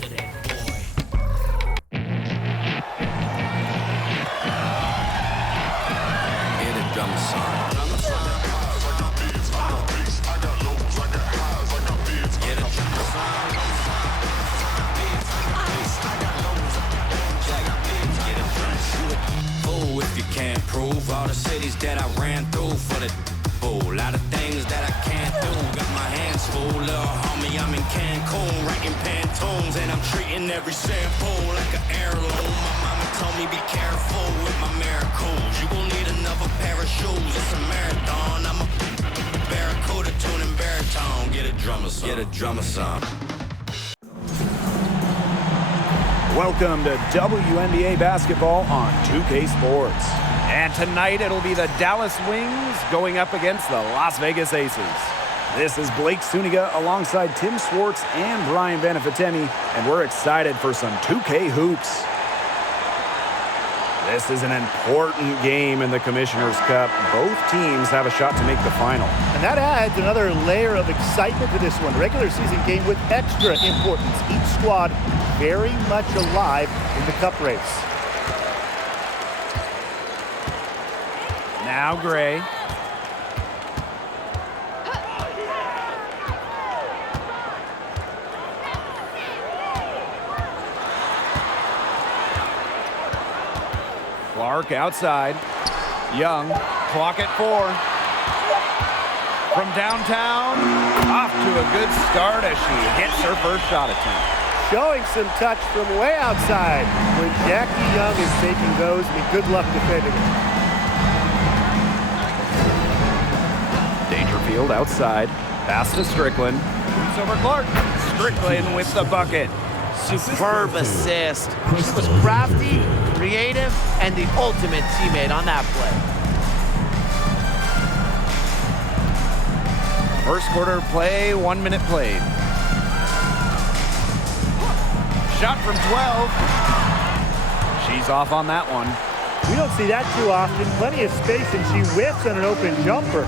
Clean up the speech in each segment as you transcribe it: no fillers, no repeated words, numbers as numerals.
to that boy. Hear the drum song. Oh, if you can't prove all the cities that I ran through for the a lot of things that I can't do. Got my hands full, little homie. I'm in Cancun, writing Pantones, and I'm treating every sample like an heirloom. My mama told me be careful with my miracles. You gon' need another pair of shoes. It's a marathon. I'm a barracuda tuning baritone. Get a drummer song. Get a drummer song. Welcome to WNBA basketball on 2K Sports. And tonight it'll be the Dallas Wings going up against the Las Vegas Aces. This is Blake Suniga alongside Tim Swartz and Brian Banafitemi, and we're excited for some 2K hoops. This is an important game in the Commissioner's Cup. Both teams have a shot to make the final. And that adds another layer of excitement to this one. Regular season game with extra importance. Each squad very much alive in the cup race. Now Gray. Clark outside. Young, clock at 4. From downtown, off to a good start as she hits her first shot attempt. Showing some touch from way outside. When Jackie Young is taking those, I mean, good luck defending it. Dangerfield outside. Pass to Strickland. Shoots over Clark. Strickland with the bucket. Superb assist. She was crafty, creative, and the ultimate teammate on that play. First quarter play, 1 minute played. Shot from 12. She's off on that one. We don't see that too often. Plenty of space, and she whips on an open jumper.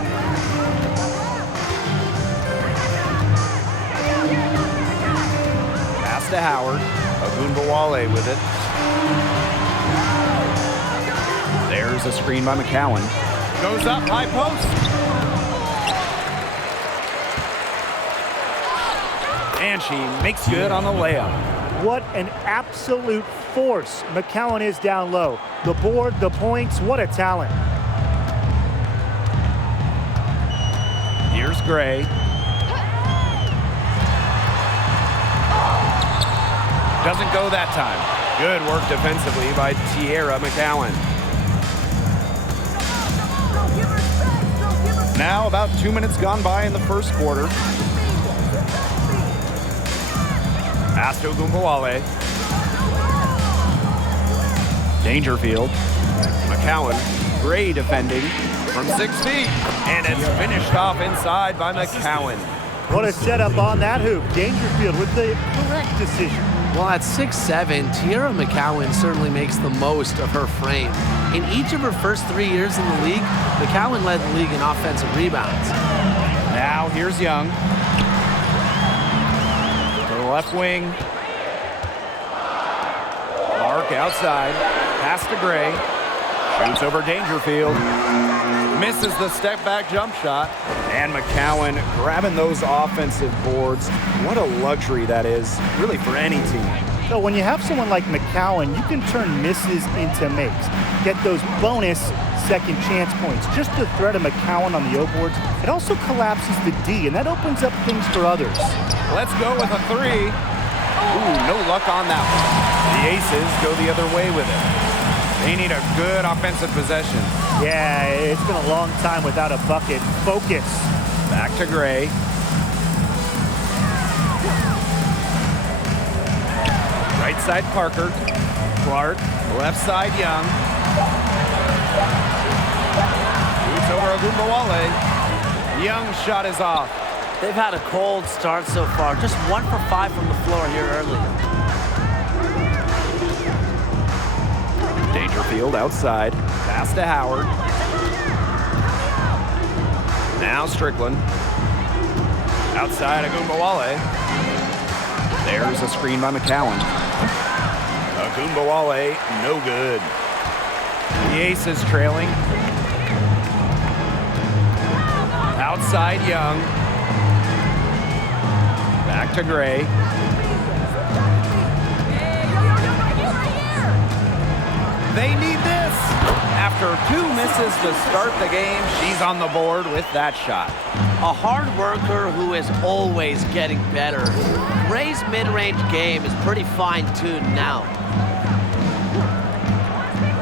Pass to Howard. Ogunbowale with it. There's a screen by McCowan. Goes up, high post. And she makes good on the layup. What an absolute force McCowan is down low. The board, the points, what a talent. Here's Gray. Doesn't go that time. Good work defensively by Tierra McCowan. Now about 2 minutes gone by in the first quarter. Pass to Ogunbowale. Dangerfield. McCowan. Gray defending from 6 feet. And it's finished off inside by McCowan. What a setup on that hoop. Dangerfield with the correct decision. Well, at 6'7", Tierra McCowan certainly makes the most of her frame. In each of her first 3 years in the league, McCowan led the league in offensive rebounds. Now here's Young. To the left wing. Clark outside. Pass to Gray. Shoots over Dangerfield. Misses the step-back jump shot. And McCowan grabbing those offensive boards. What a luxury that is, really, for any team. So when you have someone like McCowan, you can turn misses into makes. Get those bonus second chance points. Just the threat of McCowan on the O boards, it also collapses the D, and that opens up things for others. Let's go with a 3. Ooh, no luck on that one. The Aces go the other way with it. They need a good offensive possession. Yeah, it's been a long time without a bucket. Focus. Back to Gray. Right side Parker. Clark. Left side Young. Shoots over Ogunbowale. Young's shot is off. They've had a cold start so far. Just 1 for 5 from the floor here earlier. Dangerfield outside. Pass to Howard. Now Strickland. Outside Ogunbowale. There's a screen by McCowan. Agumbawale, no good. The Aces trailing. Outside Young. Back to Gray. They need this. After 2 misses to start the game, she's on the board with that shot. A hard worker who is always getting better. Gray's mid-range game is pretty fine-tuned now.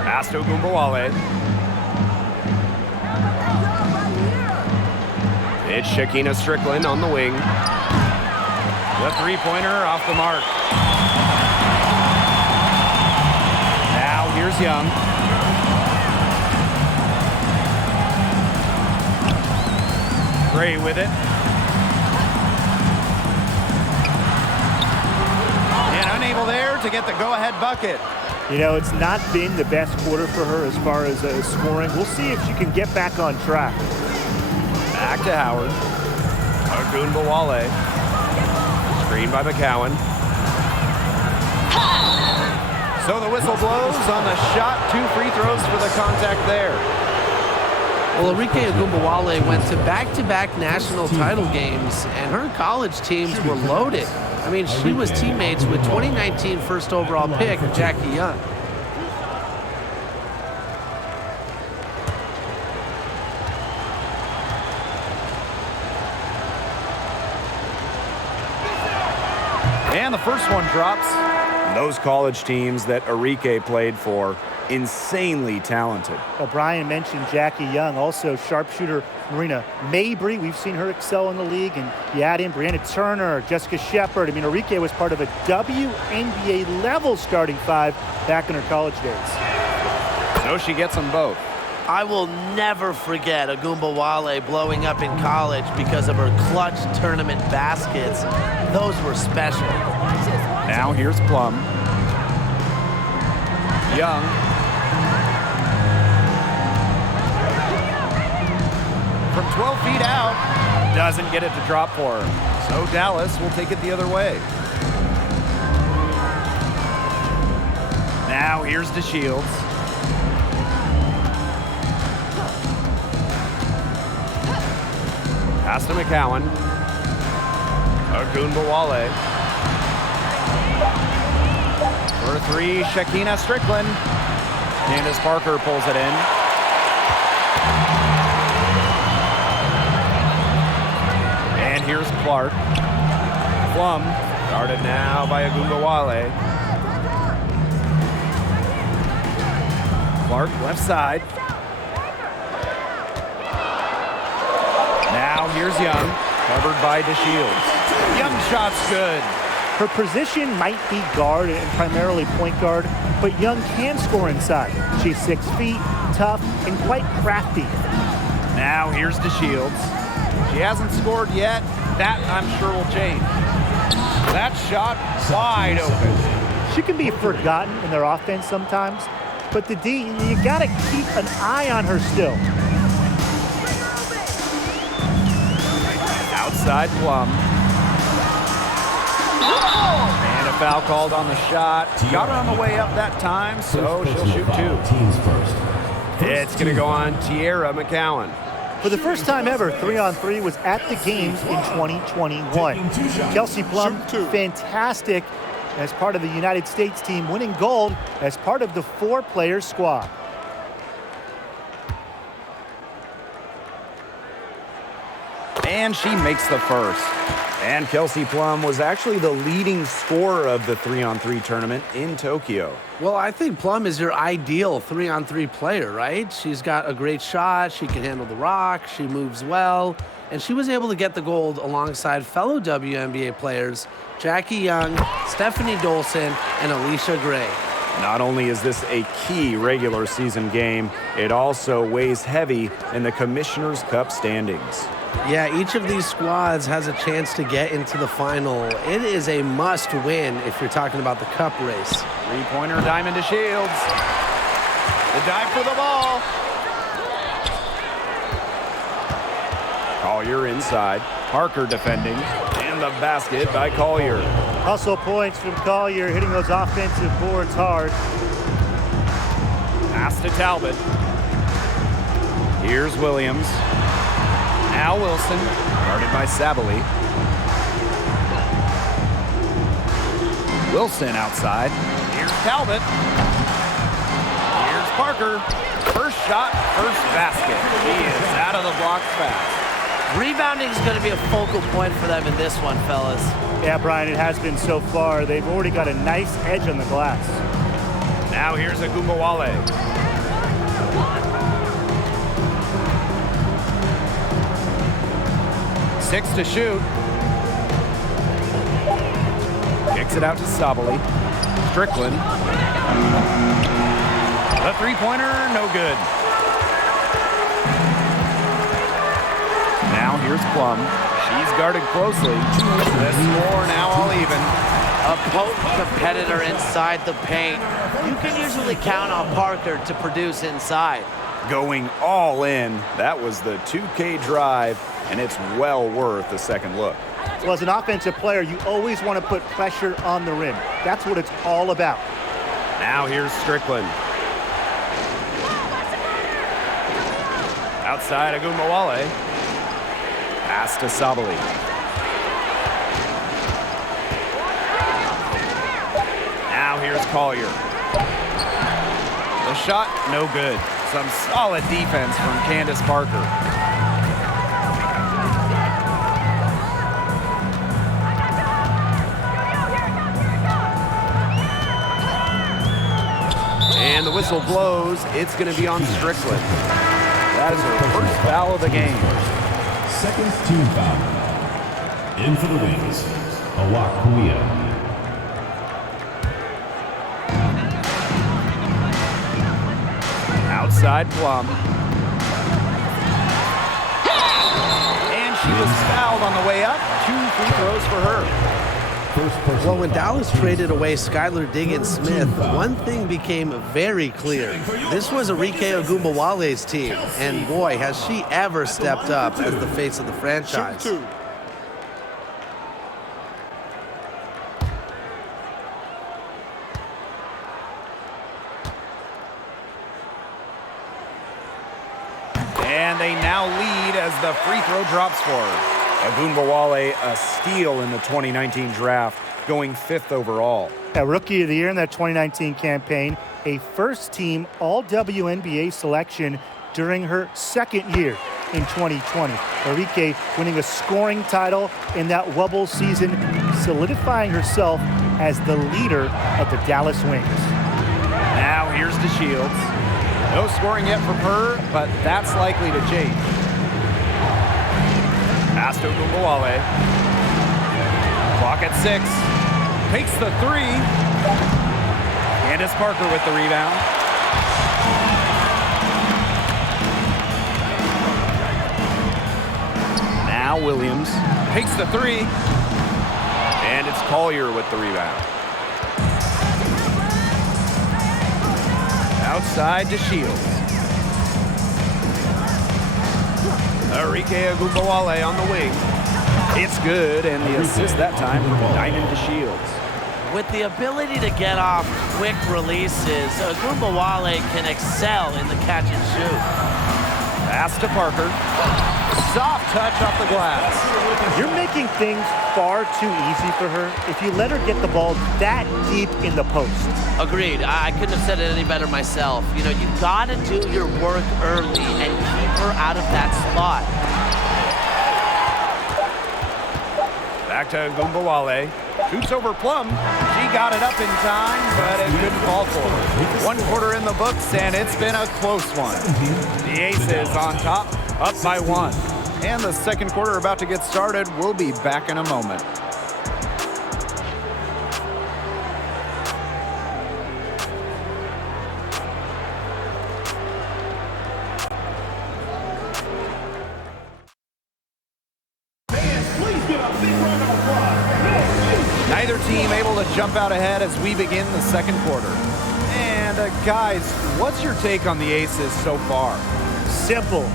Pass to Agumbawale. It's Shakina Strickland on the wing. The three-pointer off the mark. Now here's Young. Gray with it. And unable there to get the go-ahead bucket. You know, it's not been the best quarter for her as far as scoring. We'll see if she can get back on track. Back to Howard. Agumbawale. Screen by McCowan. So the whistle blows on the shot. 2 free throws for the contact there. Well, Enrique Agumbawale went to back-to-back national title games, and her college teams were loaded. I mean, she was teammates with 2019 first overall pick, Jackie Young. And the first one drops. Those college teams that Enrique played for, insanely talented. Well, Brian mentioned Jackie Young, also sharpshooter Marina Mabry. We've seen her excel in the league. And you add in Brianna Turner, Jessica Shepard. I mean, Enrique was part of a WNBA level starting 5 back in her college days. So she gets them both. I will never forget Agumbawale blowing up in college because of her clutch tournament baskets. Those were special. Now here's Plum. Young. From 12 feet out, doesn't get it to drop for her. So Dallas will take it the other way. Now here's DeShields. Pass to McCowan. Agumbawale. For 3, Shakina Strickland. Candace Parker pulls it in. And here's Clark. Plum, guarded now by Agumbawale. Clark, left side. Now here's Young, covered by DeShields. Young shot's good. Her position might be guard and primarily point guard, but Young can score inside. She's 6 feet, tough, and quite crafty. Now here's DeShields. She hasn't scored yet. That, I'm sure, will change. That shot wide open. She can be forgotten in their offense sometimes, but the D, you gotta keep an eye on her still. Outside Plum. And a foul called on the shot. Got her on the way up that time, so she'll shoot 2. It's going to go on Tierra McCowan. For the first time ever, 3-on-3 was at the games in 2021. Kelsey Plum, fantastic as part of the United States team, winning gold as part of the 4-player squad. And she makes the first. And Kelsey Plum was actually the leading scorer of the 3-on-3 tournament in Tokyo. Well, I think Plum is your ideal 3-on-3 player, right? She's got a great shot. She can handle the rock. She moves well. And she was able to get the gold alongside fellow WNBA players Jackie Young, Stephanie Dolson, and Alicia Gray. Not only is this a key regular season game, it also weighs heavy in the Commissioner's Cup standings. Yeah, each of these squads has a chance to get into the final. It is a must-win if you're talking about the cup race. Three-pointer, Diamond DeShields. The dive for the ball. Collier inside. Parker defending. And the basket by Collier. Hustle points from Collier, hitting those offensive boards hard. Pass to Talbot. Here's Williams. Now Wilson, guarded by Sabali. Wilson outside. Here's Talbot. Here's Parker. First shot, first basket. He is out of the blocks fast. Rebounding is going to be a focal point for them in this one, fellas. Yeah, Brian, it has been so far. They've already got a nice edge on the glass. Now here's Agumbawale. 6 to shoot. Kicks it out to Sabali. Strickland. The three-pointer, no good. Now here's Plum. She's guarded closely. The score now all even. A potent competitor inside the paint. You can usually count on Parker to produce inside. Going all in. That was the 2K drive, and it's well worth a second look. Well, as an offensive player, you always want to put pressure on the rim. That's what it's all about. Now here's Strickland. Outside Agumbawale. Pass to Sabali. Now here's Collier. The shot, no good. Some solid defense from Candace Parker. And the whistle blows. It's going to be on Strickland. That is her first foul of the game. Second team foul. In for the Wings, Awakuia. Outside Plum. And she was fouled on the way up. 2 free throws for her. Well, when Dallas traded away Skylar Diggins-Smith, one thing became very clear. This was Arike Ogunbowale's team, and boy, has she ever stepped up as the face of the franchise. And they now lead as the free throw drops for her. Agumbawale, a steal in the 2019 draft, going 5th overall. A Rookie of the Year in that 2019 campaign, a first-team All-WNBA selection during her second year in 2020. Arike winning a scoring title in that Wubble season, solidifying herself as the leader of the Dallas Wings. Now here's DeShields. No scoring yet from her, but that's likely to change. Pass to Agumbawale. Clock at 6. Takes the 3. Candace Parker with the rebound. Now Williams takes the 3. And it's Collier with the rebound. Outside to Shields. Arike Agumbawale on the wing. It's good, and the assist that time from Diamond to Shields. With the ability to get off quick releases, Agumbawale can excel in the catch and shoot. Pass to Parker. Soft touch off the glass. You're making things far too easy for her if you let her get the ball that deep in the post. Agreed. I couldn't have said it any better myself. You know, you gotta do your work early and keep her out of that spot. Back to Agumbawale. Shoots over Plum. She got it up in time, but it couldn't fall for her. 1 quarter in the books, and it's been a close one. The Aces on top, up by 1. And the second quarter about to get started. We'll be back in a moment. Neither team able to jump out ahead as we begin the second quarter. And guys, what's your take on the Aces so far? Simple.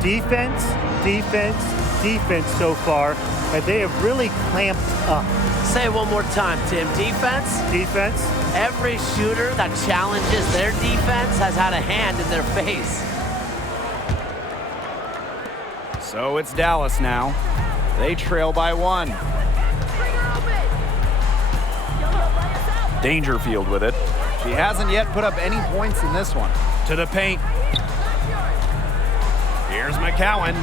Defense, defense, defense so far, and they have really clamped up. Say it one more time, Tim. Defense? Defense? Every shooter that challenges their defense has had a hand in their face. So it's Dallas now. They trail by 1. Dangerfield with it. She hasn't yet put up any points in this one. To the paint. Here's McCowan.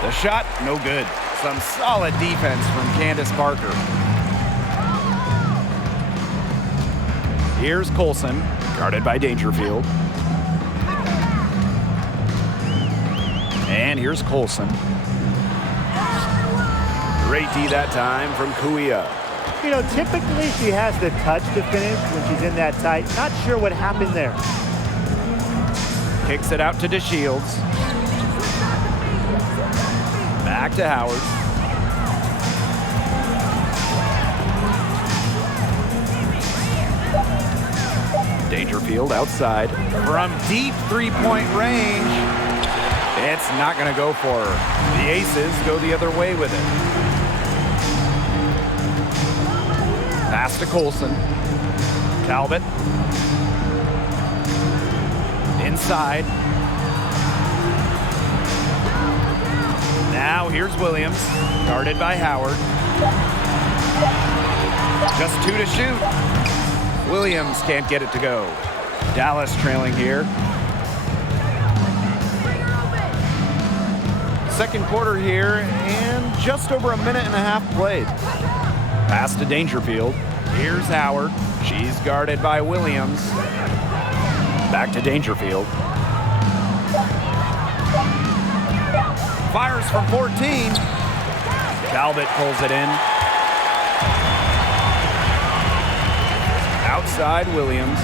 The shot, no good. Some solid defense from Candace Parker. Here's Colson, guarded by Dangerfield. And here's Colson. Great D that time from Kuia. You know, typically she has the touch to finish when she's in that tight. Not sure what happened there. Kicks it out to DeShields. Back to Howard. Dangerfield outside. From deep three-point range. It's not going to go for her. The Aces go the other way with it. Pass to Colson. Talbot. Inside. Now here's Williams, guarded by Howard. Just 2 to shoot. Williams can't get it to go. Dallas trailing here. Second quarter here, and just over a minute and a half played. Pass to Dangerfield. Here's Howard. She's guarded by Williams. Back to Dangerfield. Fires from 14. Talbot pulls it in. Outside Williams.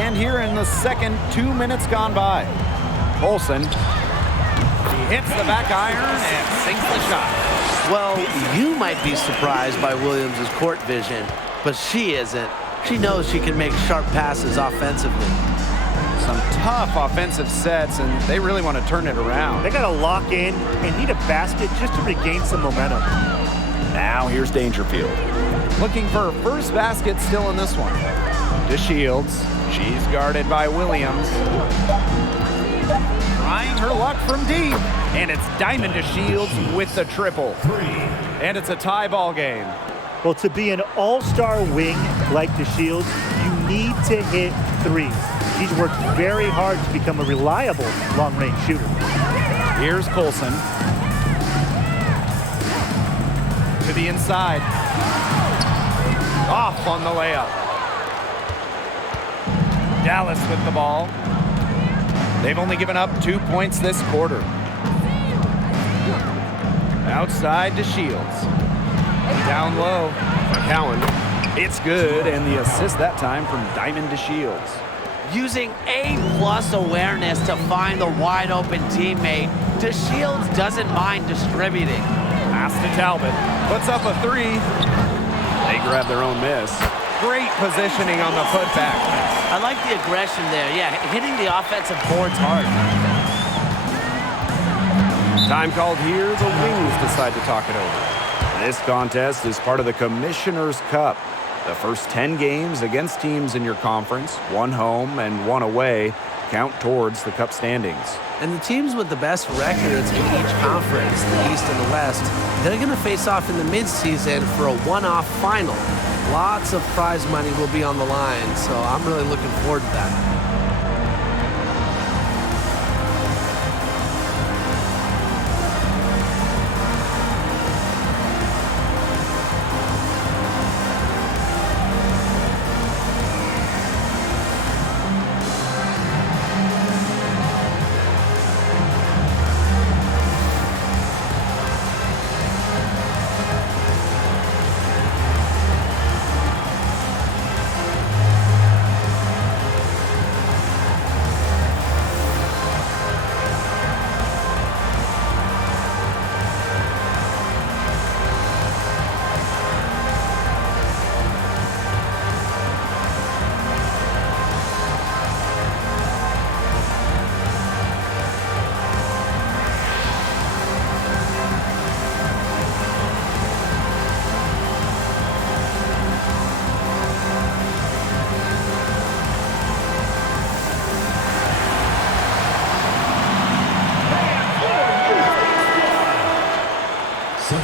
And here in the second, 2 minutes gone by. Colson. He hits the back iron and sinks the shot. Well, you might be surprised by Williams' court vision, but she isn't. She knows she can make sharp passes offensively. Some tough offensive sets, and they really want to turn it around. They got to lock in and need a basket just to regain some momentum. Now here's Dangerfield. Looking for her first basket still in this one. DeShields. She's guarded by Williams. Trying her luck from deep. And it's Diamond DeShields with the triple. And it's a tie ball game. Well, to be an all-star wing like DeShields, you need to hit threes. She's worked very hard to become a reliable long-range shooter. Here's Colson. To the inside. Off on the layup. Dallas with the ball. They've only given up 2 points this quarter. Outside to Shields. Down low. McCowan. It's good, and the assist that time from Diamond to Shields. Using A+ awareness to find the wide open teammate, DeShields doesn't mind distributing. Pass to Talbot. Puts up a 3. They grab their own miss. Great positioning on the putback. I like the aggression there. Yeah, hitting the offensive boards hard. Time called here. The Wings decide to talk it over. This contest is part of the Commissioner's Cup. The first 10 games against teams in your conference, 1 home and 1 away, count towards the Cup standings. And the teams with the best records in each conference, the East and the West, they're going to face off in the midseason for a one-off final. Lots of prize money will be on the line, so I'm really looking forward to that.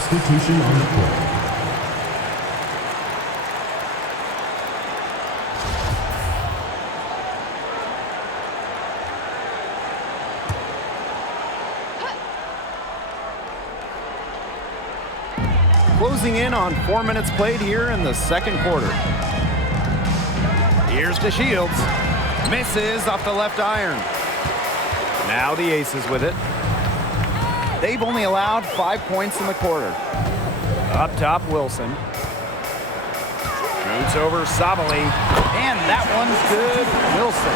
Substitution on the court. Closing in on 4 minutes played here in the second quarter. Here's to Shields. Misses off the left iron. Now the Aces with it. They've only allowed 5 points in the quarter. Up top, Wilson. Shoots over Sabali. And that one's good. Wilson.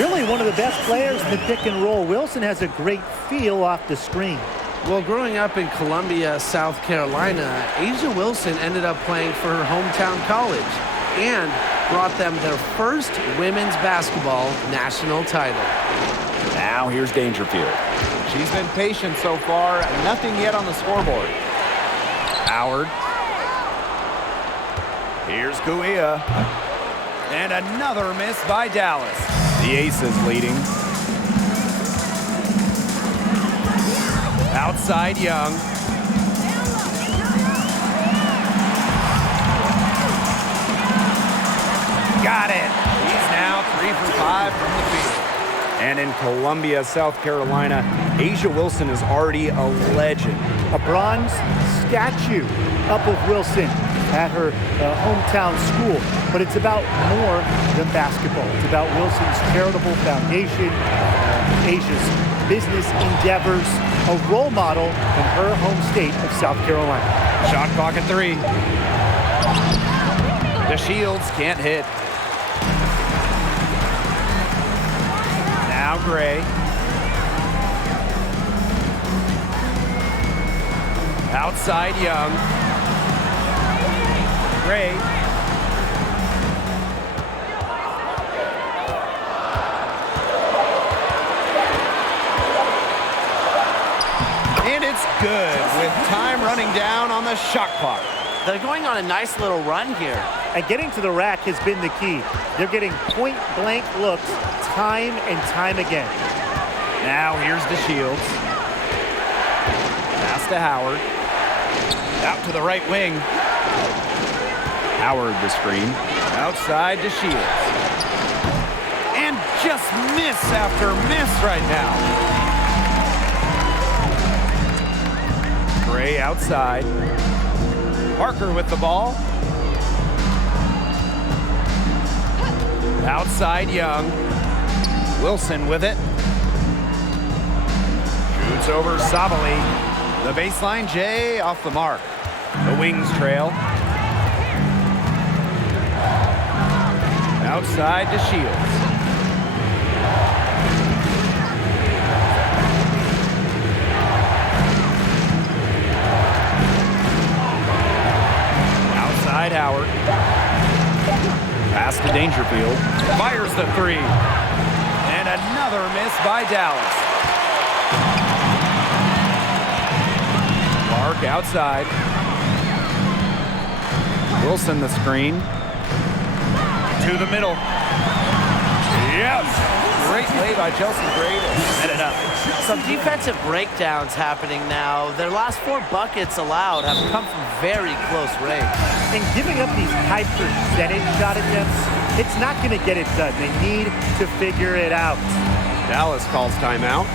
Really one of the best players in the pick and roll. Wilson has a great feel off the screen. Well, growing up in Columbia, South Carolina, Asia Wilson ended up playing for her hometown college and brought them their first women's basketball national title. Now here's Dangerfield. She's been patient so far. Nothing yet on the scoreboard. Howard. Here's Kuia. And another miss by Dallas. The Aces leading. Outside Young. Got it. He's now 3 for 5 from the field. And in Columbia, South Carolina, Asia Wilson is already a legend. A bronze statue up of Wilson at her hometown school. But it's about more than basketball. It's about Wilson's charitable foundation, Asia's business endeavors, a role model in her home state of South Carolina. Shot clock at 3. The Shields can't hit. Now Gray. Outside Young. Gray. And it's good with time running down on the shot clock. They're going on a nice little run here. And getting to the rack has been the key. They're getting point-blank looks time and time again. Now here's the Shields. Pass to Howard. Out to the right wing. Howard the screen. Outside to Shields. And just miss after miss right now. Gray outside. Parker with the ball. Outside Young. Wilson with it. Shoots over Sabali. The baseline, Jay off the mark. The wings trail. Outside to Shields. Outside Howard. Pass to Dangerfield. Fires the 3. And another miss by Dallas. Clark outside. Wilson the screen. To the middle. Yes! Great play by Chelsea Gray to set it up. Some defensive breakdowns happening now. Their last 4 buckets allowed have come from very close range. And giving up these high percentage shot attempts, it's not going to get it done. They need to figure it out. Dallas calls timeout.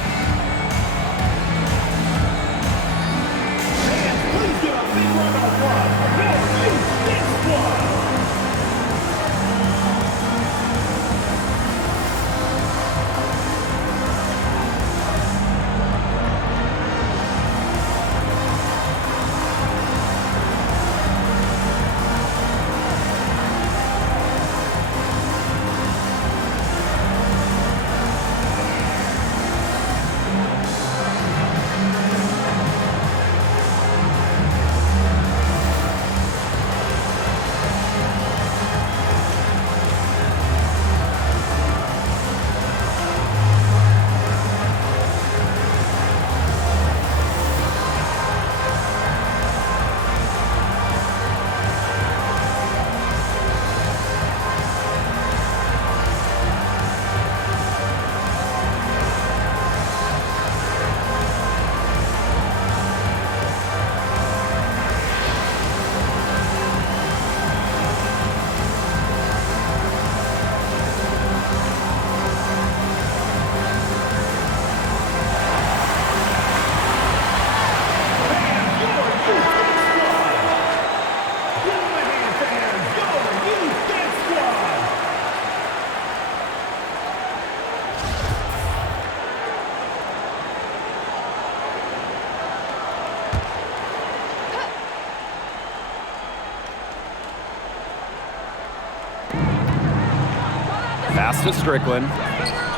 Pass to Strickland.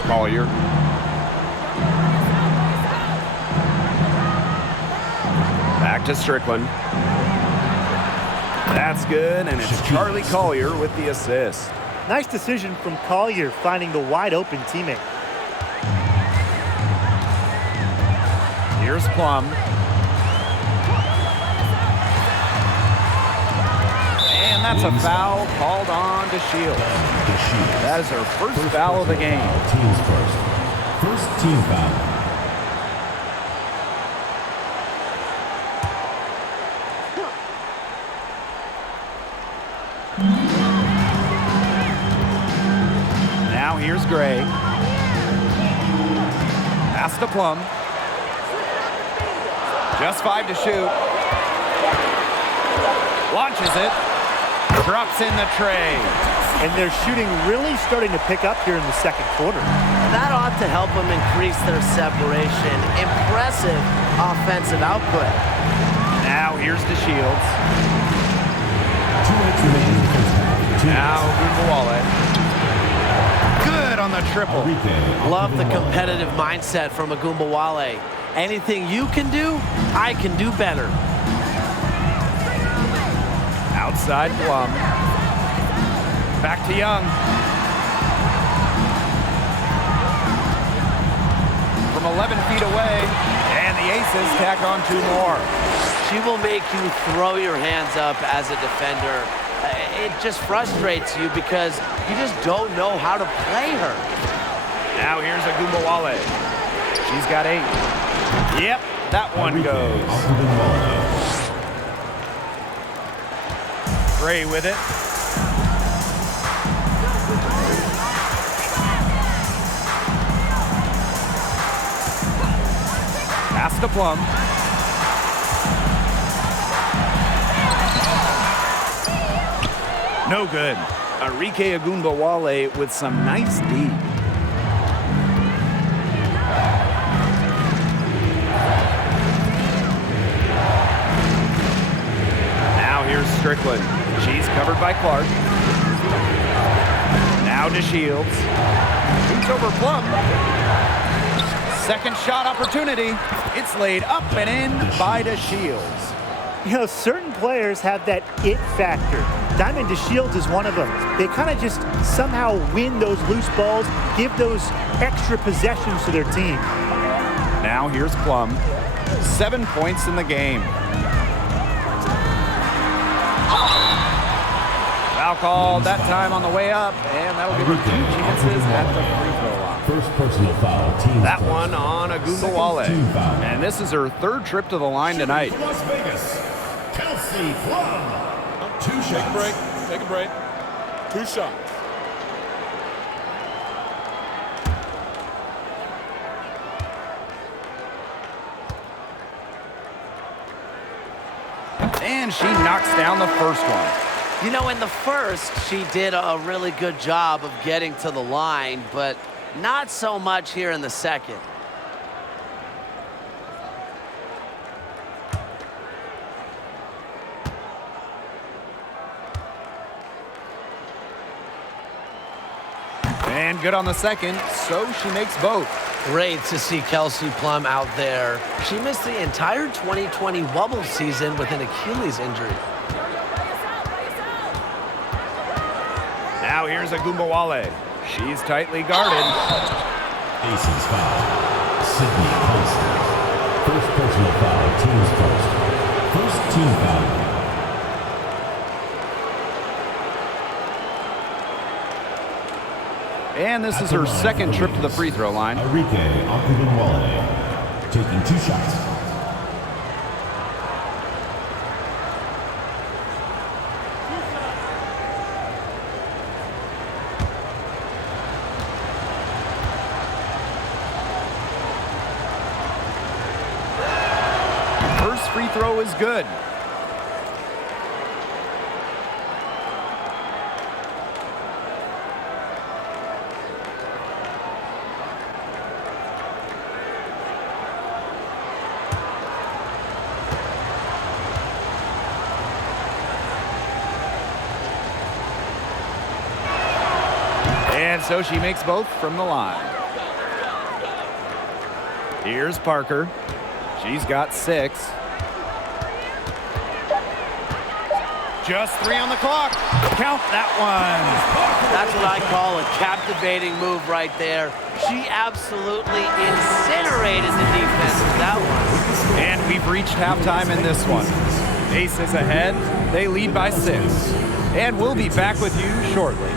Collier. Back to Strickland. That's good, and it's Charlie Collier with the assist. Nice decision from Collier, finding the wide open teammate. Here's Plum. And that's a foul called on to Shields. That is her first foul of the game. Teams first. First team foul. Now here's Gray. Pass to Plum. Just 5 to shoot. Launches it. Drops in the tray. And their shooting really starting to pick up here in the second quarter. That ought to help them increase their separation. Impressive offensive output. Now here's to Shields. 2 minutes remaining in the first half. Now Gumbawale. Good on the triple. Love the competitive mindset from Agumbawale. Anything you can do, I can do better. Outside Plum. Back to Young. From 11 feet away, and the Aces tack on 2 more. She will make you throw your hands up as a defender. It just frustrates you because you just don't know how to play her. Now here's Agumbawale. She's got 8. Yep, that one goes. Gray with it. Pass to Plum. No good. Arike Agumbawale with some nice D. Now here's Strickland. She's covered by Clark. Now to Shields. Shoots over Plum. Second shot opportunity. It's laid up and in by DeShields. You know, certain players have that it factor. Diamond DeShields is one of them. They kind of just somehow win those loose balls, give those extra possessions to their team. Now here's Plum. 7 points in the game. Foul called that time on the way up, and that'll give her 2 chances at the free throw line. First personal foul. Teams That first. one on Agumbawale. Second team foul. And this is her 3rd trip to the line tonight. Las Vegas. Kelsey Plum. 2 shots. Take a break. Take a break. 2 shots. And she knocks down the first one. You know, in the first, she did a really good job of getting to the line, but not so much here in the second. And good on the second, so she makes both. Great to see Kelsey Plum out there. She missed the entire 2020 Wubble season with an Achilles injury. Now here's Agumbawale. She's tightly guarded. Aces foul. Sydney Constant. First personal foul. Teams first. First team foul. And this is her second trip to the free throw line. Arike Agumbawale taking 2 shots. First free throw is good. And so she makes both from the line. Here's Parker. She's got 6. Just 3 on the clock. Count that one. That's what I call a captivating move right there. She absolutely incinerated the defense with that one. And we've reached halftime in this one. Aces ahead. They lead by 6. And we'll be back with you shortly.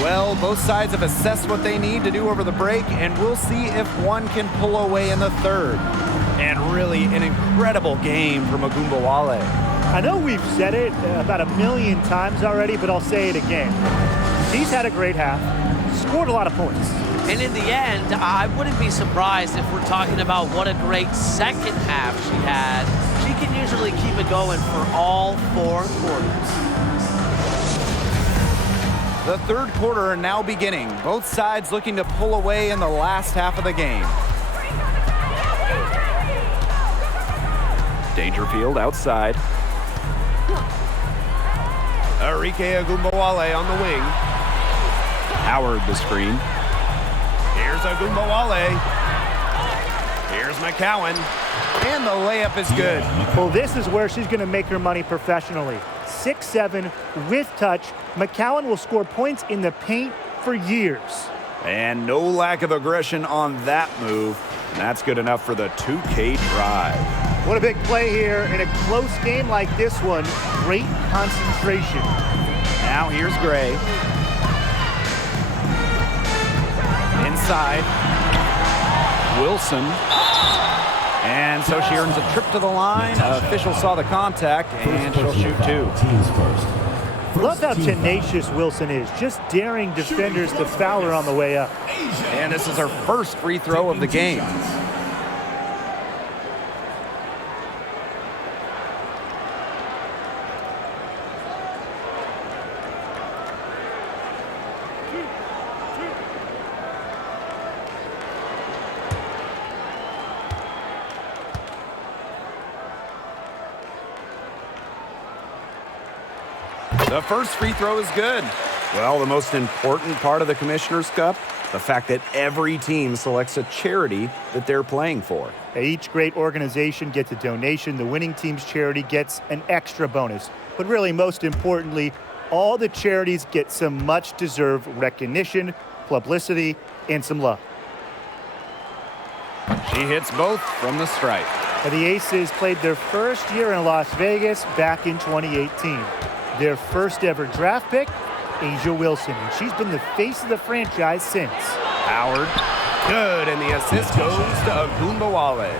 Well, both sides have assessed what they need to do over the break, and we'll see if one can pull away in the third. And really an incredible game from Ogunbowale. I know we've said it about 1,000,000 times already, but I'll say it again. She's had a great half, scored a lot of points. And in the end, I wouldn't be surprised if we're talking about what a great second half she had. She can usually keep it going for all 4 quarters. The third quarter now beginning. Both sides looking to pull away in the last half of the game. Dangerfield outside. Arike Ogunbowale on the wing. Howard the screen. Here's Ogunbowale. Here's McCowan. And the layup is good. Well, this is where she's going to make her money professionally. 6'7", with touch. McCowan will score points in the paint for years. And no lack of aggression on that move. And that's good enough for the 2K drive. What a big play here in a close game like this one. Great concentration. Now here's Gray. Inside. Wilson. And so she earns a trip to the line. Official saw the contact, and she'll shoot 2. Teams first. Love how tenacious Wilson is, just daring defenders to foul her on the way up. And this is her first free throw of the game. The first free throw is good. Well, the most important part of the Commissioner's Cup, the fact that every team selects a charity that they're playing for. Each great organization gets a donation. The winning team's charity gets an extra bonus. But really, most importantly, all the charities get some much-deserved recognition, publicity, and some love. She hits both from the stripe. And the Aces played their first year in Las Vegas back in 2018. Their first ever draft pick, A'ja Wilson, and she's been the face of the franchise since. Howard, good, and the assist goes to Ogunbowale.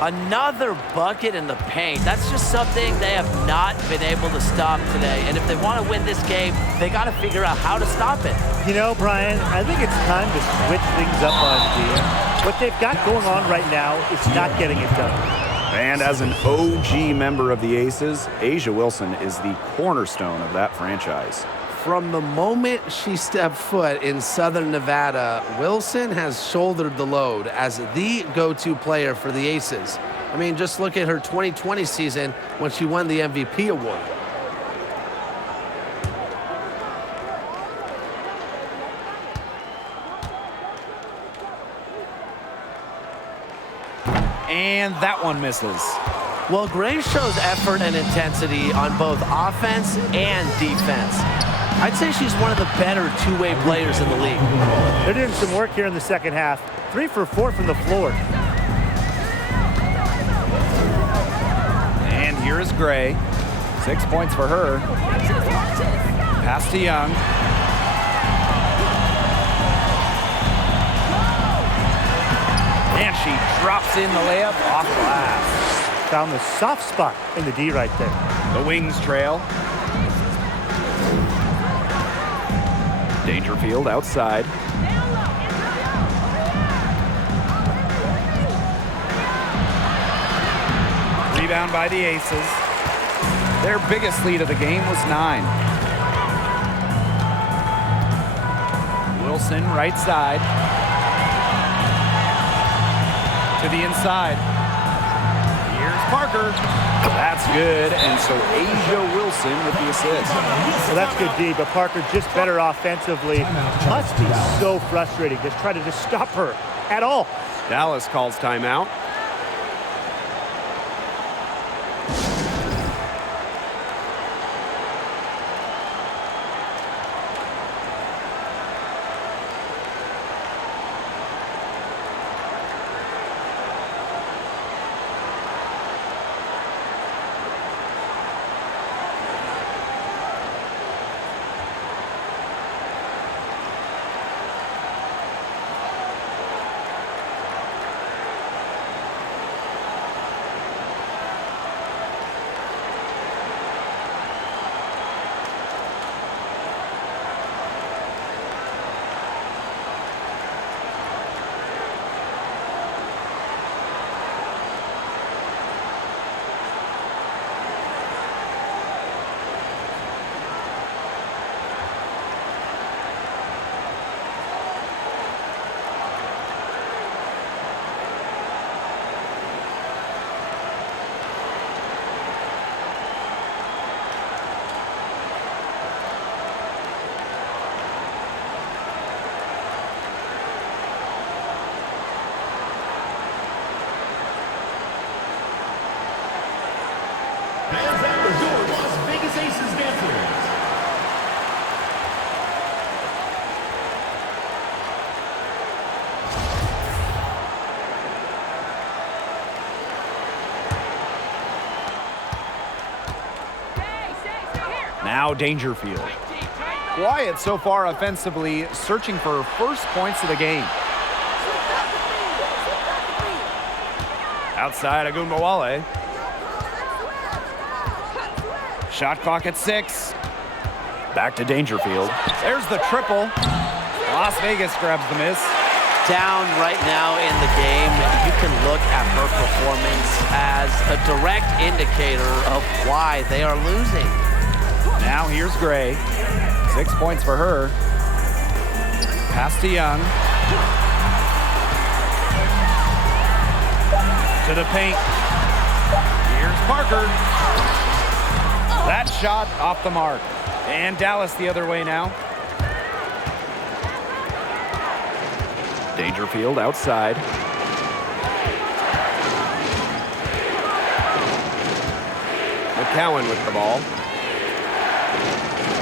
Another bucket in the paint. That's just something they have not been able to stop today. And if they want to win this game, they got to figure out how to stop it. You know, Brian, I think it's time to switch things up on D. What they've got going on right now is not getting it done. And as an OG member of the Aces, A'ja Wilson is the cornerstone of that franchise. From the moment she stepped foot in Southern Nevada, Wilson has shouldered the load as the go-to player for the Aces. I mean, just look at her 2020 season when she won the MVP award. And that one misses. Well, Gray shows effort and intensity on both offense and defense. I'd say she's one of the better two-way players in the league. They're doing some work here in the second half. 3 for 4 from the floor. And here is Gray. 6 points for her. Pass to Young. And she drops in the layup off glass. Found the soft spot in the D right there. The Wings trail. Dangerfield outside. Rebound by the Aces. Their biggest lead of the game was 9. Wilson right side. To the inside. Here's Parker. That's good, and so Asia Wilson with the assist. Well, that's good D, but Parker just better offensively. Must be so frustrating just try to just stop her at all. Dallas calls timeout. Now Dangerfield. Quiet so far offensively, searching for first points of the game. Outside Agunbowale. Shot clock at 6. Back to Dangerfield. There's the triple. Las Vegas grabs the miss. Down right now in the game, you can look at her performance as a direct indicator of why they are losing. Now here's Gray. 6 points for her. Pass to Young. To the paint. Here's Parker. That shot off the mark. And Dallas the other way now. Dangerfield outside. McCowan with the ball.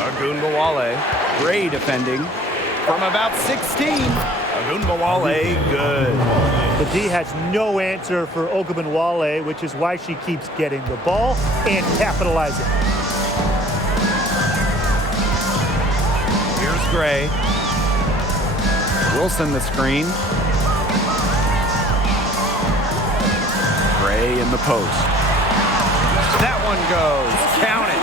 Agunbowale. Gray defending from about 16. Agunbowale good. The D has no answer for Ogunbowale, which is why she keeps getting the ball and capitalizing. Here's Gray. Wilson the screen. Gray in the post. That one goes. Count it.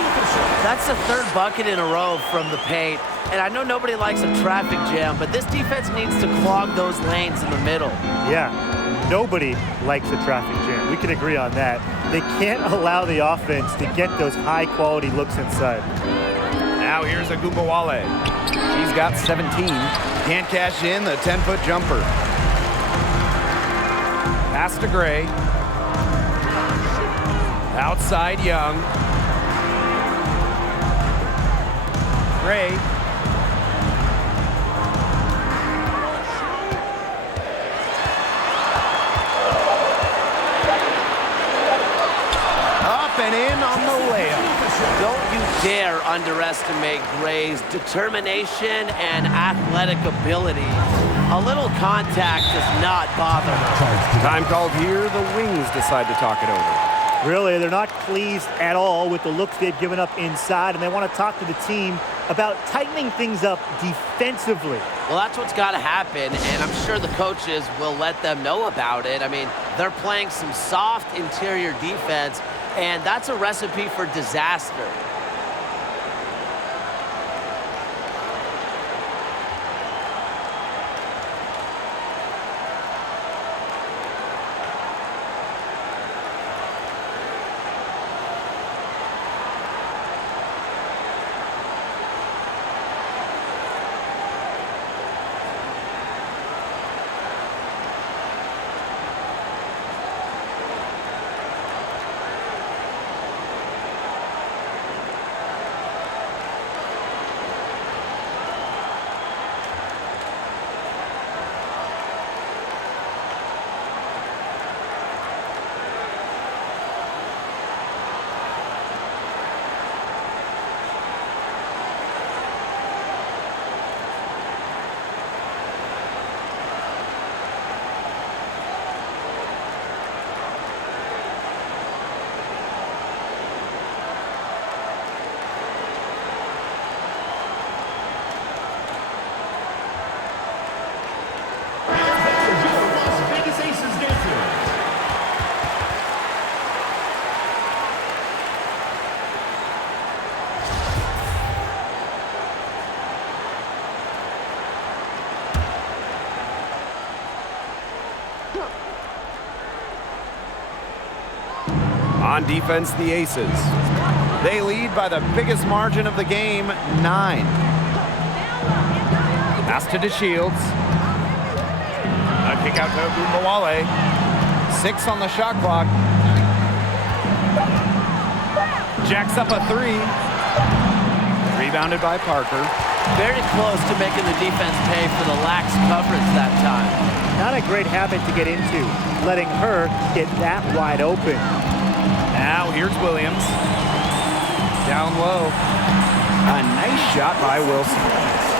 That's the third bucket in a row from the paint. And I know nobody likes a traffic jam, but this defense needs to clog those lanes in the middle. Yeah, nobody likes a traffic jam. We can agree on that. They can't allow the offense to get those high-quality looks inside. Now here's Agunbowale. She's got 17. Can't cash in the 10-foot jumper. Pass to Gray. Outside Young. Gray. Up and in on the layup. Don't you dare underestimate Gray's determination and athletic ability. A little contact does not bother her. Time called here. The Wings decide to talk it over. Really, they're not pleased at all with the looks they've given up inside, and they want to talk to the team about tightening things up defensively. Well, that's what's got to happen, and I'm sure the coaches will let them know about it. I mean, they're playing some soft interior defense, and that's a recipe for disaster. On defense, the Aces. They lead by the biggest margin of the game, 9. Pass to DeShields. A kick out to Gumbawale. 6 on the shot clock. Jacks up a 3. Rebounded by Parker. Very close to making the defense pay for the lax coverage that time. Not a great habit to get into, letting her get that wide open. Now here's Williams. Down low. A nice shot by Wilson.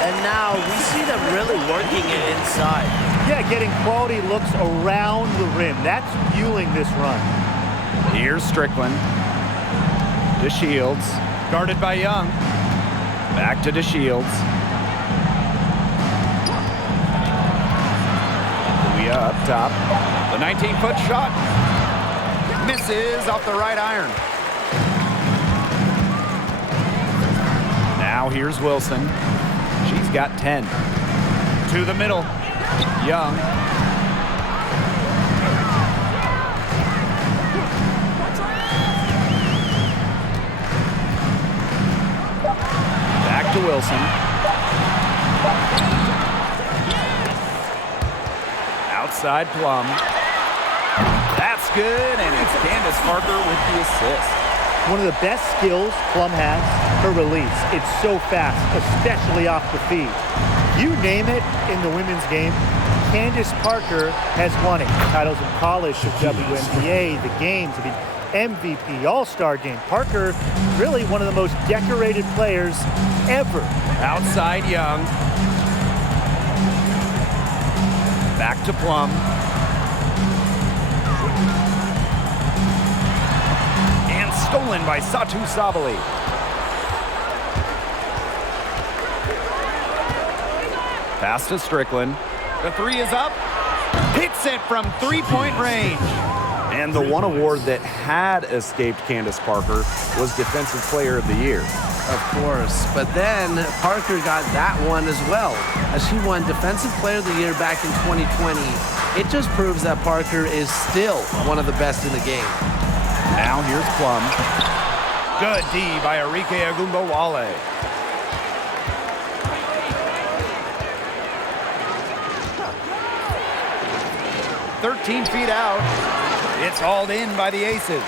And now we see them really working it inside. Yeah, getting quality looks around the rim. That's fueling this run. Here's Strickland. DeShields. Guarded by Young. Back to DeShields. Louis up top. The 19-foot shot. Misses off the right iron. Now here's Wilson. She's got 10. To the middle. Young. Back to Wilson. Outside Plum. That's good, and it's Candace Parker with the assist. One of the best skills Plum has, her release. It's so fast, especially off the feed. You name it in the women's game, Candace Parker has won it. Titles in college, of WNBA, the games, MVP, All-Star game. Parker, really one of the most decorated players ever. Outside Young. Back to Plum. And stolen by Satu Sabali. Pass to Strickland. The 3 is up. Hits it from three-point range. And the one award that had escaped Candace Parker was Defensive Player of the Year. Of course, but then Parker got that one as well, as she won Defensive Player of the Year back in 2020. It just proves that Parker is still one of the best in the game. Now here's Plum. Good D by Arike Agumbawale. "13 feet out. It's hauled in by the Aces.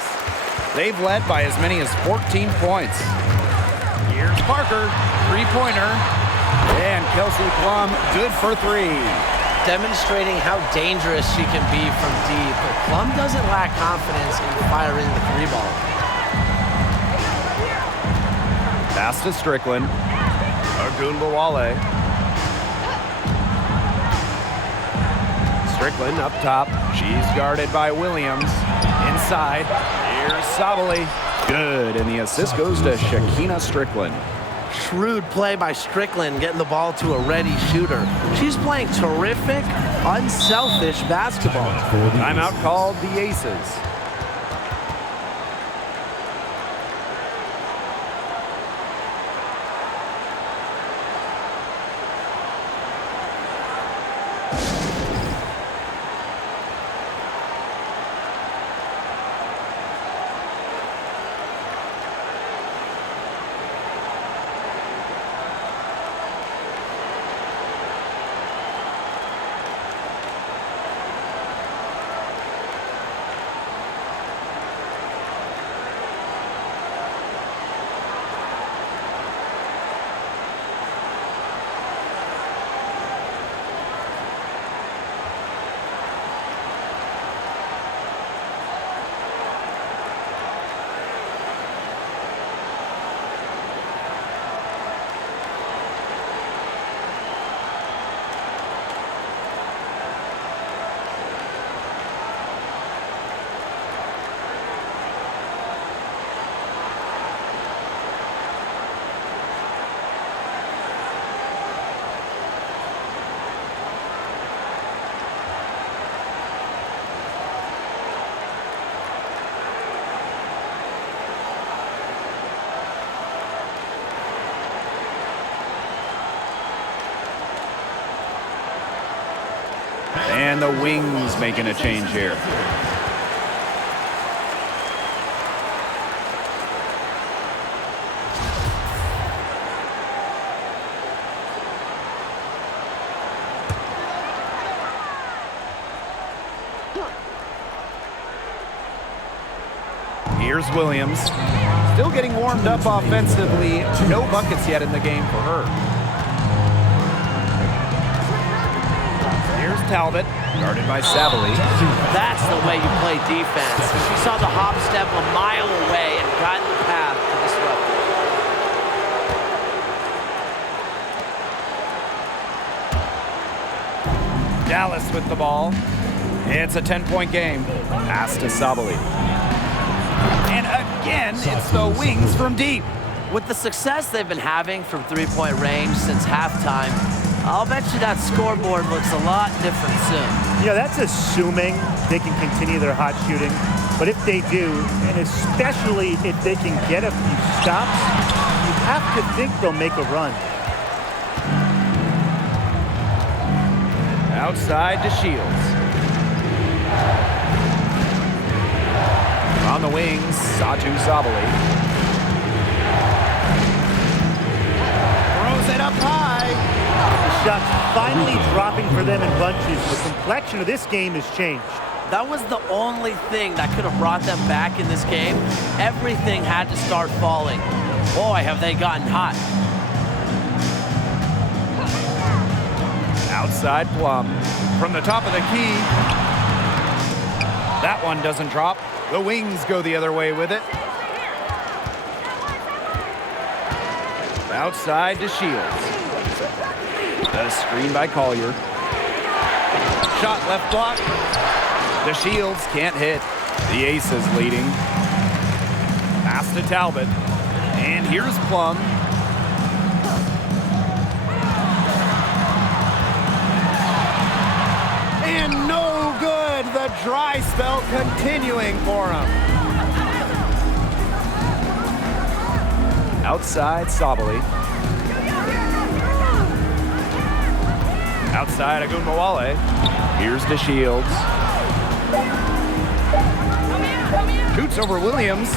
They've led by as many as 14 points. Here's Parker, three-pointer. And Kelsey Plum, good for 3. Demonstrating how dangerous she can be from deep. But Plum doesn't lack confidence in firing the 3-ball. Pass to Strickland. Agumbawale. Strickland up top. She's guarded by Williams. Inside. Here's Sabali. Good, and the assist goes to Shakina Strickland. Shrewd play by Strickland, getting the ball to a ready shooter. She's playing terrific, unselfish basketball. Timeout called the Aces. And the Wings making a change here. Here's Williams. Still getting warmed up offensively. No buckets yet in the game for her. Here's Talbot, guarded by Savali. That's the way you play defense. She saw the hop step a mile away and got in the path to disrupt it. Dallas with the ball. It's a 10-point game. Pass to Savali. And again, it's the Wings from deep. With the success they've been having from three-point range since halftime, I'll bet you that scoreboard looks a lot different soon. You know, that's assuming they can continue their hot shooting. But if they do, and especially if they can get a few stops, you have to think they'll make a run. Outside to Shields. On the wings, Satu Sabali. Throws it up high. Shots finally dropping for them in bunches. The complexion of this game has changed. That was the only thing that could have brought them back in this game. Everything had to start falling. Boy, have they gotten hot. Outside Plum. From the top of the key. That one doesn't drop. The Wings go the other way with it. Outside to Shields. A screen by Collier. Shot left block. The Shields can't hit. The Aces leading. Pass to Talbot. And here's Plum. And no good. The dry spell continuing for him. Outside Sabali. Outside Agunmawale. Here's the Shields. Shoots over Williams.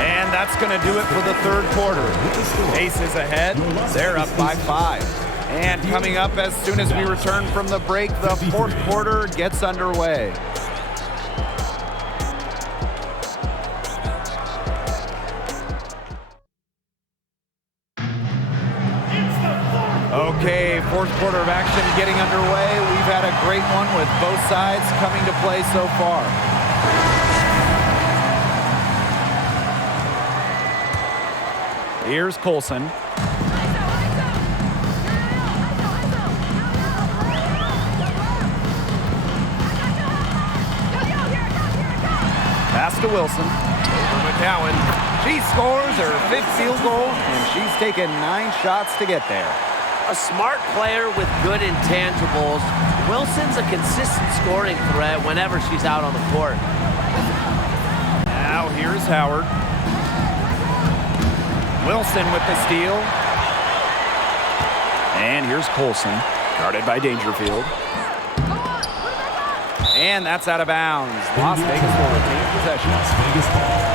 And that's going to do it for the third quarter. Aces ahead. They're up by 5. And coming up as soon as we return from the break, the fourth quarter gets underway. Okay, fourth quarter of action getting underway. We've had a great one with both sides coming to play so far. Here's Colson. Pass to Wilson. Over McCowan. She scores her 5th field goal, and she's taken 9 shots to get there. A smart player with good intangibles. Wilson's a consistent scoring threat whenever she's out on the court. Now here's Howard. Wilson with the steal. And here's Colson, guarded by Dangerfield. And that's out of bounds. Las Vegas will retain possession. Las Vegas ball.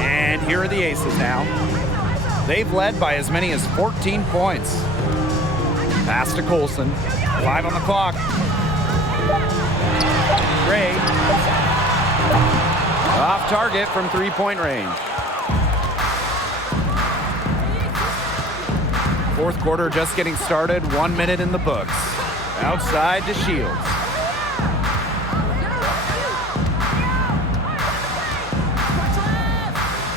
And here are the Aces now. They've led by as many as 14 points. Pass to Colson. 5 on the clock. Gray. Off target from 3-point range. 4th quarter just getting started. 1 minute in the books. Outside to Shields.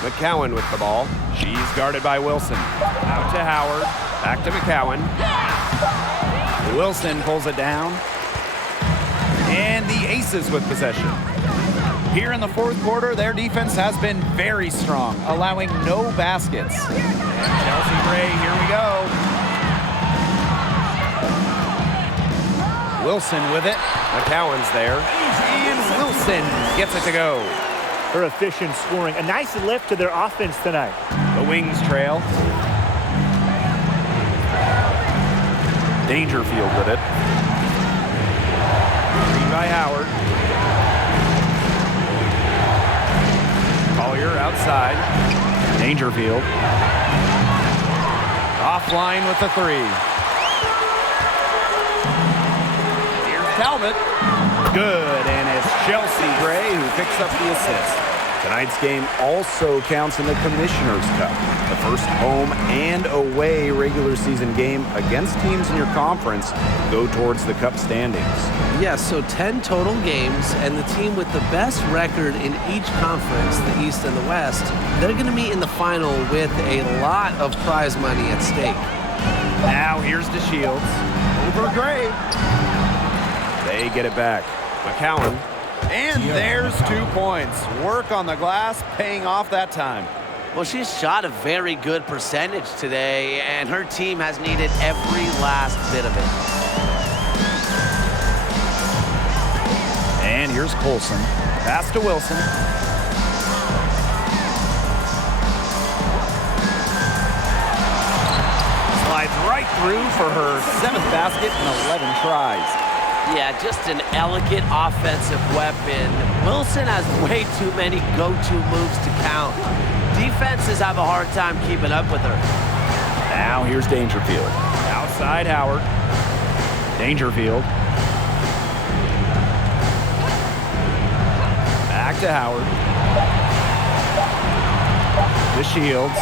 McCowan with the ball. She's guarded by Wilson. Out to Howard. Back to McCowan. Wilson pulls it down. And the Aces with possession. Here in the 4th quarter, their defense has been very strong, allowing no baskets. And Chelsea Gray, here we go. Wilson with it. McCowan's there. And Wilson gets it to go. Her efficient scoring. A nice lift to their offense tonight. The Wings trail. Dangerfield with it. Screen by Howard. Collier outside. Dangerfield. Offline with the 3. Here's Talbot. Good, and it's Chelsea Gray who picks up the assist. Tonight's game also counts in the Commissioner's Cup, the first home and away regular season game against teams in your conference go towards the Cup standings. Yes, so 10 total games, and the team with the best record in each conference, the East and the West, they're going to meet in the final with a lot of prize money at stake. Now here's to Shields. Over Gray. They get it back. McCowan. And there's 2 points. Work on the glass, paying off that time. Well, she's shot a very good percentage today, and her team has needed every last bit of it. And here's Colson. Pass to Wilson. Slides right through for her 7th basket in 11 tries. Yeah, just an elegant offensive weapon. Wilson has way too many go-to moves to count. Defenses have a hard time keeping up with her. Now here's Dangerfield. Outside Howard. Dangerfield. Back to Howard. To Shields.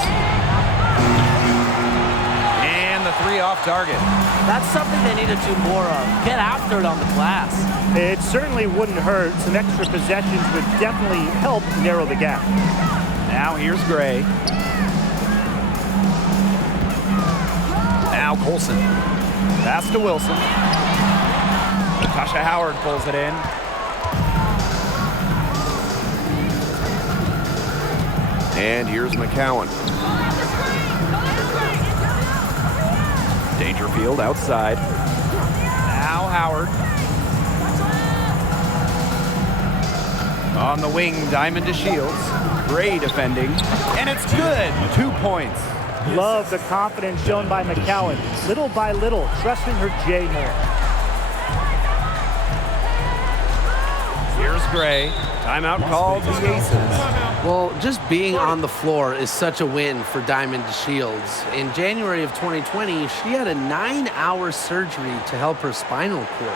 And the 3 off target. That's something they need to do more of. Get after it on the glass. It certainly wouldn't hurt. Some extra possessions would definitely help narrow the gap. Now here's Gray. Now Colson. Pass to Wilson. Natasha Howard pulls it in. And here's McCowan. Dangerfield outside. Now Howard. On the wing, Diamond to Shields. Gray defending. And it's good. 2 points. Love the confidence shown by McCowan. Little by little, trusting her J more. Here's Gray. Timeout called to the Aces. Well, just being on the floor is such a win for Diamond Shields. In January of 2020, she had a 9-hour surgery to help her spinal cord.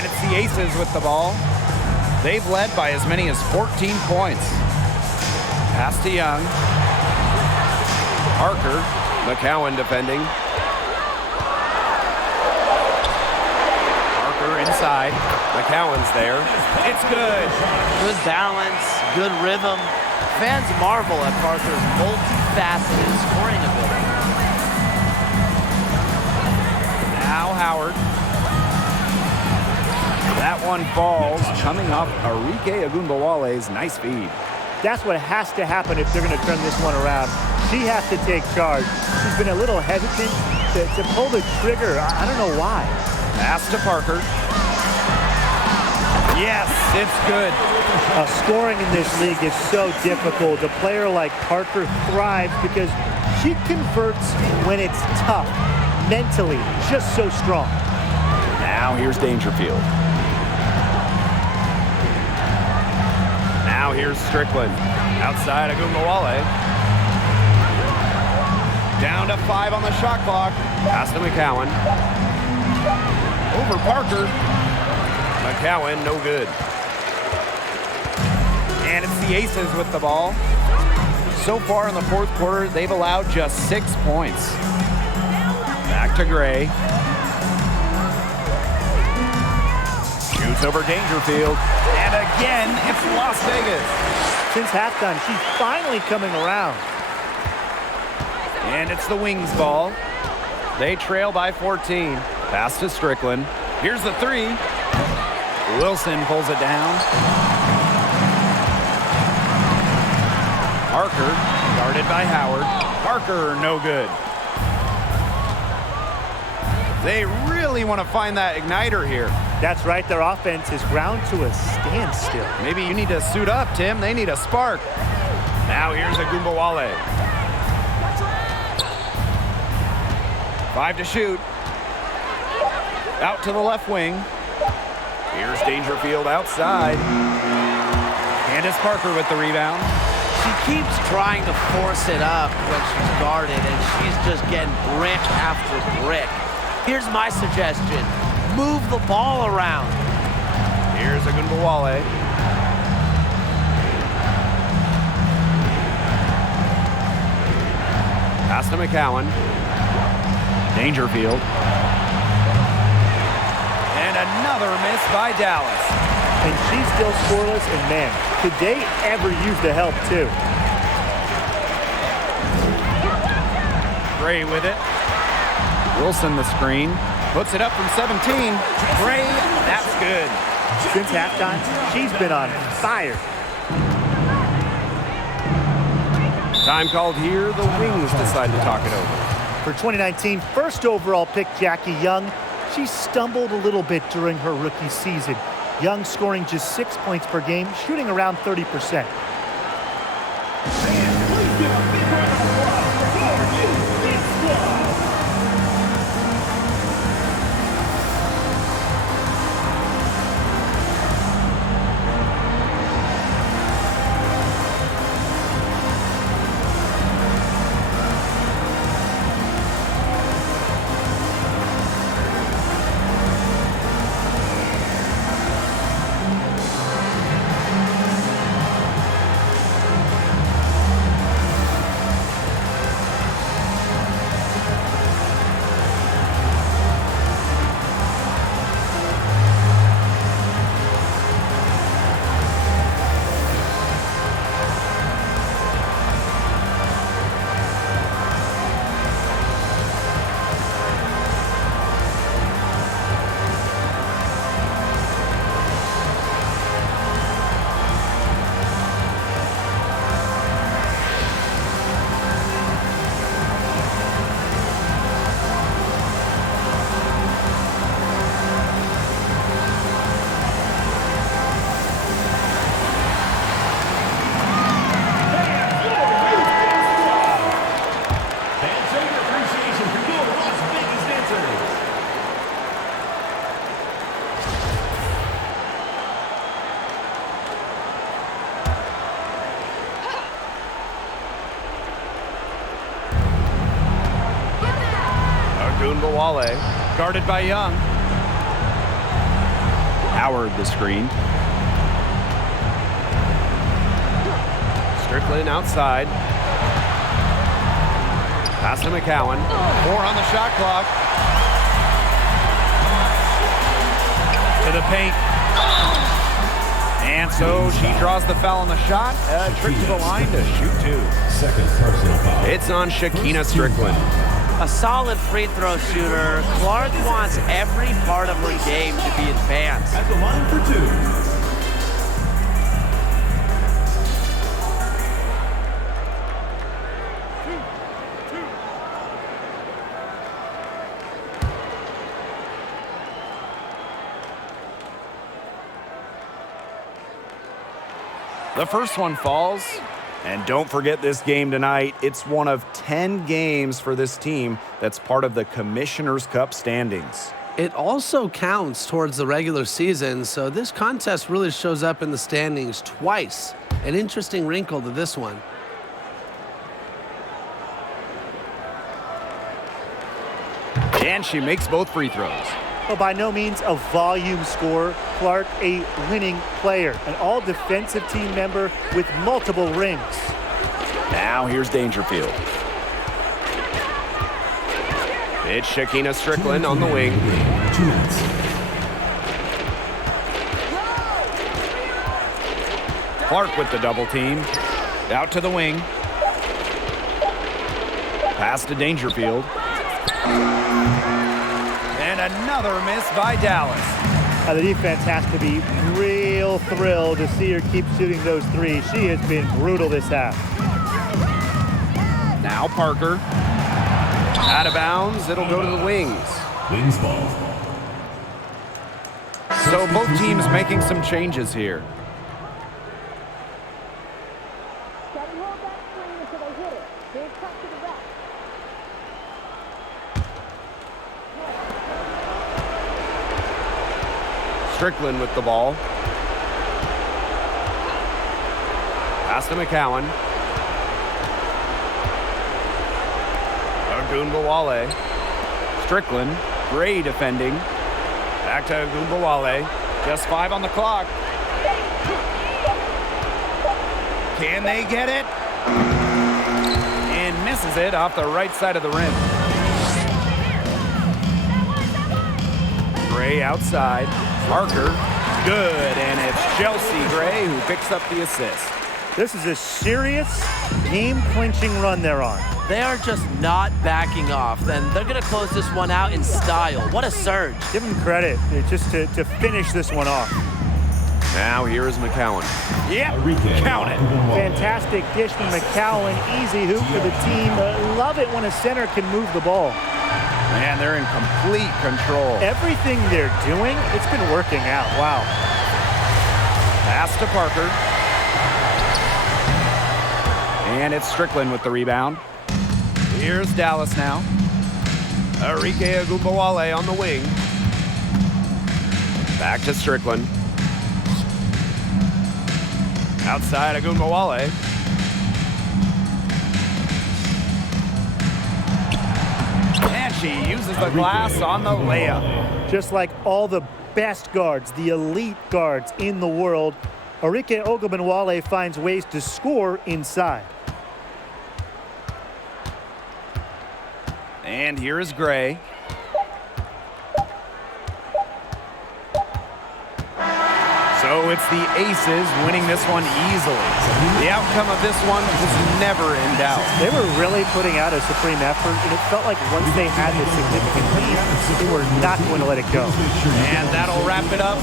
And it's the Aces with the ball. They've led by as many as 14 points. Pass to Young. Parker. McCowan defending. Parker inside. McCowan's there. It's good. Good balance, good rhythm. Fans marvel at Parker's multifaceted scoring ability. Now Howard. That one falls, coming off Arike Ogunbowale's nice feed. That's what has to happen if they're going to turn this one around. She has to take charge. She's been a little hesitant to pull the trigger. I don't know why. Pass to Parker. Yes, it's good. Scoring in this league is so difficult. A player like Parker thrives because she converts when it's tough. Mentally, just so strong. Now here's Dangerfield. Now here's Strickland. Outside Ogunbowale. Down to 5 on the shot clock. Pass to McCowan. Over Parker. McCowan, no good. And it's the Aces with the ball. So far in the fourth quarter, they've allowed just 6 points. Back to Gray. Shoots over Dangerfield. And again, it's Las Vegas. Since halftime, she's finally coming around. And it's the Wings ball. They trail by 14. Pass to Strickland. Here's the 3. Wilson pulls it down. Parker, guarded by Howard. Parker, no good. They really want to find that igniter here. That's right, their offense is ground to a standstill. Maybe you need to suit up, Tim. They need a spark. Now here's Ogunbowale. 5 to shoot. Out to the left wing. Here's Dangerfield outside. Candace Parker with the rebound. She keeps trying to force it up when she's guarded, and she's just getting brick after brick. Here's my suggestion. Move the ball around. Here's Ogunbowale. Pass to McCowan. Dangerfield. And another miss by Dallas. And she's still scoreless, and man, could they ever use the help too? Gray with it. Wilson the screen. Puts it up from 17. Gray, that's good. Since halftime, she's been on fire. Time called here. The Wings decide to talk it over. For 2019 first overall pick Jackie Young, she stumbled a little bit during her rookie season. Young scoring just 6 points per game, shooting around 30%. Ogunbowale, guarded by Young. Howard the screen. Strickland outside. Pass to McCowan. 4 on the shot clock. To the paint. And so she draws the foul on the shot. A trip to the line to shoot 2. Second personal foul. It's on Shakina Strickland. A solid free throw shooter. Clark wants every part of her game to be advanced. At the line for 2. The first one falls. And don't forget this game tonight. It's one of 10 games for this team that's part of the Commissioner's Cup standings. It also counts towards the regular season, so this contest really shows up in the standings twice. An interesting wrinkle to this one. And she makes both free throws. Well, by no means a volume scorer. Clark, a winning player, an all-defensive team member with multiple rings. Now here's Dangerfield. It's Shakina Strickland on the wing. 2 minutes. Clark with the double team. Out to the wing. Pass to Dangerfield. And another miss by Dallas. The defense has to be real thrilled to see her keep shooting those threes. She has been brutal this half. Now Parker. Out of bounds. It'll go to the wings. Wings ball. So both teams making some changes here. Strickland with the ball. Pass to McCowan. Ogunbowale. Strickland, Gray defending. Back to Ogunbowale. Just 5 on the clock. Can they get it? And misses it off the right side of the rim. Gray outside. Parker, good, and it's Chelsea Gray who picks up the assist. This is a serious game-clinching run they're on. They are just not backing off, and they're going to close this one out in style. What a surge. Give them credit just to finish this one off. Now here is McCowan. Yep, count it. Fantastic dish from McCowan. Easy hoop for the team. Love it when a center can move the ball. Man, they're in complete control. Everything they're doing, it's been working out. Wow. Pass to Parker. And it's Strickland with the rebound. Here's Dallas now. Arike Ogunbowale on the wing. Back to Strickland. Outside Ogunbowale. And she uses the glass on the layup. Just like all the best guards, the elite guards in the world, Arike Ogunbowale finds ways to score inside. And here is Gray. So it's the Aces winning this one easily. The outcome of this one was never in doubt. They were really putting out a supreme effort, and it felt like once they had this significant lead, they were not going to let it go. And that'll wrap it up.